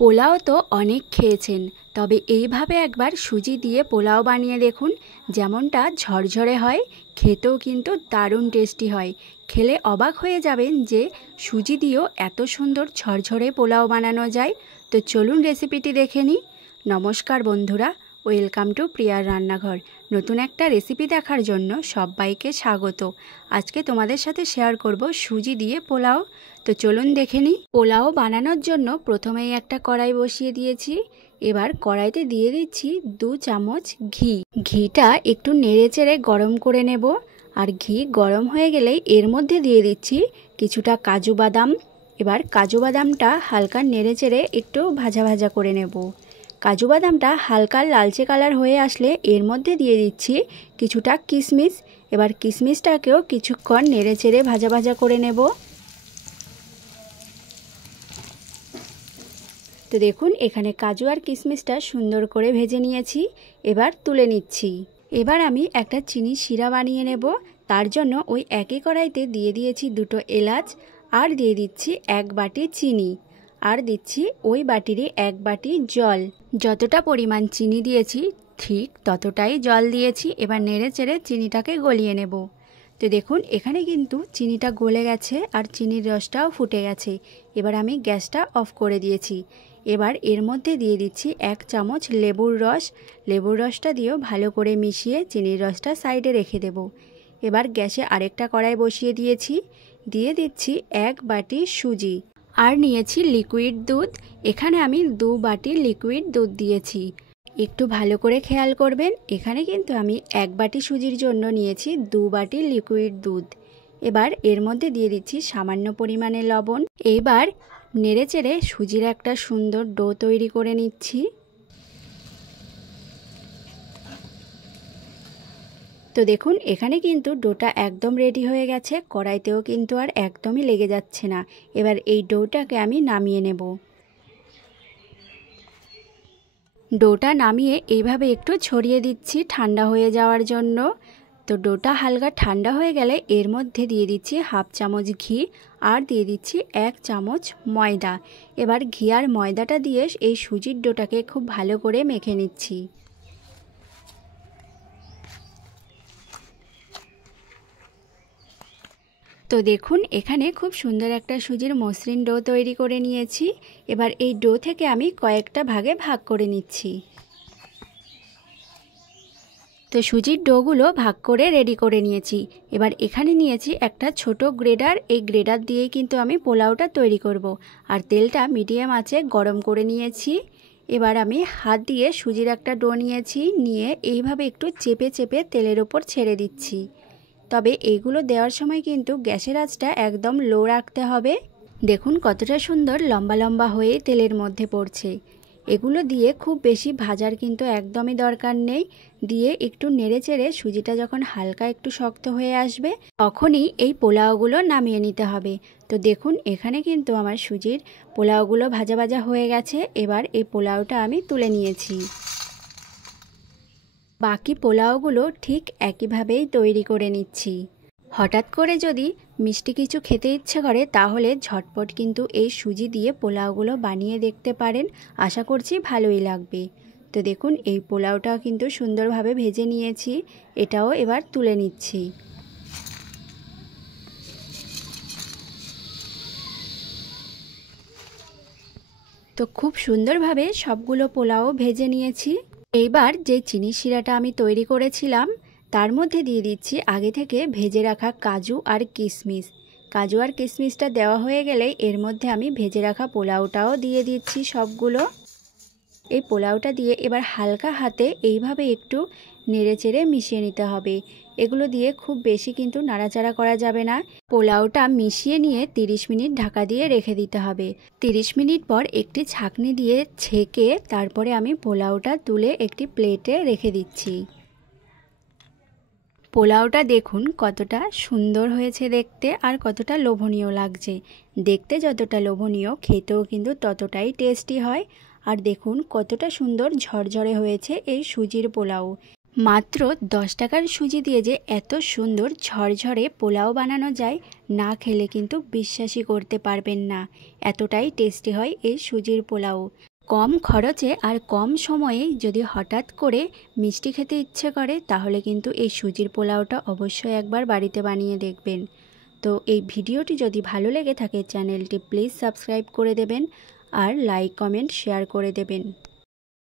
পোলাও তো অনেক খেয়েছেন, তবে এইভাবে একবার সুজি দিয়ে পোলাও বানিয়ে দেখুন। যেমনটা ঝরঝরে হয়, খেতেও কিন্তু দারুণ টেস্টি হয়। খেলে অবাক হয়ে যাবেন যে সুজি দিয়েও এত সুন্দর ঝরঝরে পোলাও বানানো যায়। তো চলুন রেসিপিটি দেখে নিই। নমস্কার বন্ধুরা, ওয়েলকাম টু প্রিয়ার রান্নাঘর। নতুন একটা রেসিপি দেখার জন্য সবাইকে স্বাগত। আজকে তোমাদের সাথে শেয়ার করব সুজি দিয়ে পোলাও। তো চলুন দেখে নিই। পোলাও বানানোর জন্য প্রথমেই একটা কড়াই বসিয়ে দিয়েছি। এবার কড়াইতে দিয়ে দিচ্ছি 2 চামচ ঘি। ঘিটা একটু নেড়েচেড়ে গরম করে নেব। আর ঘি গরম হয়ে গেলেই এর মধ্যে দিয়ে দিচ্ছি কিছুটা কাজু বাদাম। এবার কাজু বাদামটা হালকা নেড়েচেড়ে একটু ভাজা ভাজা করে নেব। কাজু বাদামটা হালকা লালচে কালার হয়ে আসলে এর মধ্যে দিয়ে দিচ্ছি কিছুটা কিশমিশ। এবার কিশমিশটাকেও কিছুক্ষণ নেড়েচেড়ে ভাজা ভাজা করে নেব। তো দেখুন, এখানে কাজু আর কিশমিশটা সুন্দর করে ভেজে নিয়েছি। এবার তুলে নিচ্ছি। এবার আমি একটা চিনি শিরা বানিয়ে নেব। তার জন্য ওই একই কড়াইতে দিয়ে দিয়েছি 2টো এলাচ, আর দিয়ে দিচ্ছি 1 বাটি চিনি, আর দিচ্ছি ওই বাটিরই 1 বাটি জল। যতটা পরিমাণ চিনি দিয়েছি ঠিক ততটাই জল দিয়েছি। এবার নেড়ে চেড়ে চিনিটাকে গলিয়ে নেব। তো দেখুন, এখানে কিন্তু চিনিটা গলে গেছে আর চিনির রসটাও ফুটে গেছে। এবার আমি গ্যাসটা অফ করে দিয়েছি। এবার এর মধ্যে দিয়ে দিচ্ছি 1 চামচ লেবুর রস। লেবুর রসটা দিয়েও ভালো করে মিশিয়ে চিনির রসটা সাইডে রেখে দেব। এবার গ্যাসে আরেকটা কড়াই বসিয়ে দিয়েছি। দিয়ে দিচ্ছি 1 বাটি সুজি, আর নিয়েছি লিকুইড দুধ। এখানে আমি 2 বাটি লিকুইড দুধ দিয়েছি। একটু ভালো করে খেয়াল করবেন, এখানে কিন্তু আমি 1 বাটি সুজির জন্য নিয়েছি 2 বাটি লিকুইড দুধ। এবার এর মধ্যে দিয়ে দিচ্ছি সামান্য পরিমাণে লবণ। এবার নেড়েচেড়ে সুজির একটা সুন্দর ডো তৈরি করে নিচ্ছি। তো দেখুন, এখানে কিন্তু ডোটা একদম রেডি হয়ে গেছে। কড়াইতেও কিন্তু আর একদমই লেগে যাচ্ছে না। এবার এই ডোটাকে আমি নামিয়ে নেব। ডোটা নামিয়ে এইভাবে একটু ছড়িয়ে দিচ্ছি ঠান্ডা হয়ে যাওয়ার জন্য। তো ডোটা হালকা ঠান্ডা হয়ে গেলে এর মধ্যে দিয়ে দিচ্ছি 1/2 চামচ ঘি, আর দিয়ে দিচ্ছি 1 চামচ ময়দা। এবার ঘি আর ময়দাটা দিয়ে এই সুজির ডোটাকে খুব ভালো করে মেখে নিচ্ছি। তো দেখুন, এখানে খুব সুন্দর একটা সুজির মসৃণ ডো তৈরি করে নিয়েছি। এবার এই ডো থেকে আমি কয়েকটা ভাগে ভাগ করে নিচ্ছি। তো সুজির ডোগুলো ভাগ করে রেডি করে নিয়েছি। এবার এখানে নিয়েছি একটা ছোট গ্রেডার। এই গ্রেডার দিয়েই কিন্তু আমি পোলাওটা তৈরি করব। আর তেলটা মিডিয়াম আঁচে গরম করে নিয়েছি। এবার আমি হাত দিয়ে সুজির একটা ডো নিয়েছি, নিয়ে এইভাবে একটু চেপে চেপে তেলের ওপর ছেড়ে দিচ্ছি। তবে এইগুলো দেওয়ার সময় কিন্তু গ্যাসের আঁচটা একদম লো রাখতে হবে। দেখুন কতটা সুন্দর লম্বা লম্বা হয়ে তেলের মধ্যে পড়ছে। এগুলো দিয়ে খুব বেশি ভাজার কিন্তু একদমই দরকার নেই। দিয়ে একটু নেড়েচেড়ে সুজিটা যখন হালকা একটু শক্ত হয়ে আসবে, তখনই এই পোলাওগুলো নামিয়ে নিতে হবে। তো দেখুন, এখানে কিন্তু আমার সুজির পোলাওগুলো ভাজা ভাজা হয়ে গেছে। এবার এই পোলাওটা আমি তুলে নিয়েছি। বাকি পোলাওগুলো ঠিক একইভাবেই তৈরি করে নিচ্ছি। হঠাৎ করে যদি মিষ্টি কিছু খেতে ইচ্ছে করে, তাহলে ঝটপট কিন্তু এই সুজি দিয়ে পোলাওগুলো বানিয়ে দেখতে পারেন। আশা করছি ভালোই লাগবে। তো দেখুন, এই পোলাওটাও কিন্তু সুন্দরভাবে ভেজে নিয়েছি। এটাও এবার তুলে নিচ্ছি। তো খুব সুন্দরভাবে সবগুলো পোলাও ভেজে নিয়েছি। এইবার যে চিনি শিরাটা আমি তৈরি করেছিলাম, তার মধ্যে দিয়ে দিচ্ছি আগে থেকে ভেজে রাখা কাজু আর কিশমিশ। কাজু আর কিশমিশটা দেওয়া হয়ে গেলে এর মধ্যে আমি ভেজে রাখা পোলাওটাও দিয়ে দিচ্ছি সবগুলো। এই পোলাওটা দিয়ে এবার হালকা হাতে এইভাবে একটু নেড়েচেড়ে মিশিয়ে নিতে হবে। এগুলো দিয়ে খুব বেশি কিন্তু নাড়াচাড়া করা যাবে না। পোলাওটা মিশিয়ে নিয়ে 30 মিনিট ঢাকা দিয়ে রেখে দিতে হবে। 30 মিনিট পর একটি ছাঁকনি দিয়ে ছেঁকে তারপরে আমি পোলাওটা তুলে একটি প্লেটে রেখে দিচ্ছি। পোলাওটা দেখুন কতটা সুন্দর হয়েছে দেখতে, আর কতটা লোভনীয় লাগছে। দেখতে যতটা লোভনীয়, খেতেও কিন্তু ততটাই টেস্টি হয়। আর দেখুন কতটা সুন্দর ঝরঝরে হয়েছে এই সুজির পোলাও। মাত্র 10 টাকার সুজি দিয়ে যে এত সুন্দর ঝরঝরে পোলাও বানানো যায়, না খেলে কিন্তু বিশ্বাসই করতে পারবেন না। এতটাই টেস্টি হয় এই সুজির পোলাও। কম খরচে আর কম সময়ে যদি হঠাৎ করে মিষ্টি খেতে ইচ্ছে করে, তাহলে কিন্তু এই সুজির পোলাওটা অবশ্যই একবার বাড়িতে বানিয়ে দেখবেন। তো এই ভিডিওটি যদি ভালো লেগে থাকে চ্যানেলটি প্লিজ সাবস্ক্রাইব করে দেবেন আর লাইক কমেন্ট শেয়ার করে দেবেন।